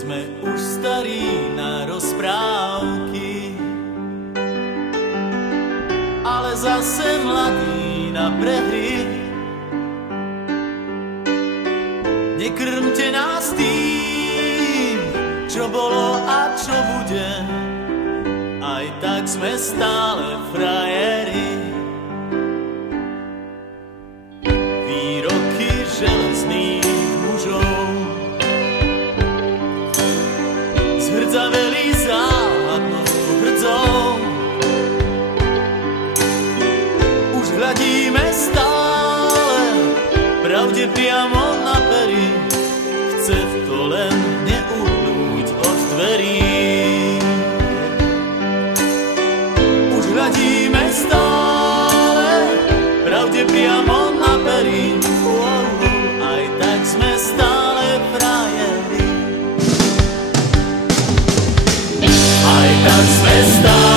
Sme už starí na rozprávky, ale zase mladí na prehry. Nekrmte nás tým, čo bolo a čo bude, aj tak sme stále frajeri. Výroky železných mužov zhrdzaveli záhadnou hrdzou. Už hľadíme stále pravde priamo na pery, chce to len neuhnúť od dverí. Už hľadíme stále pravde priamo na pery, aj tak sme stále frajeri. Aj tak sme stále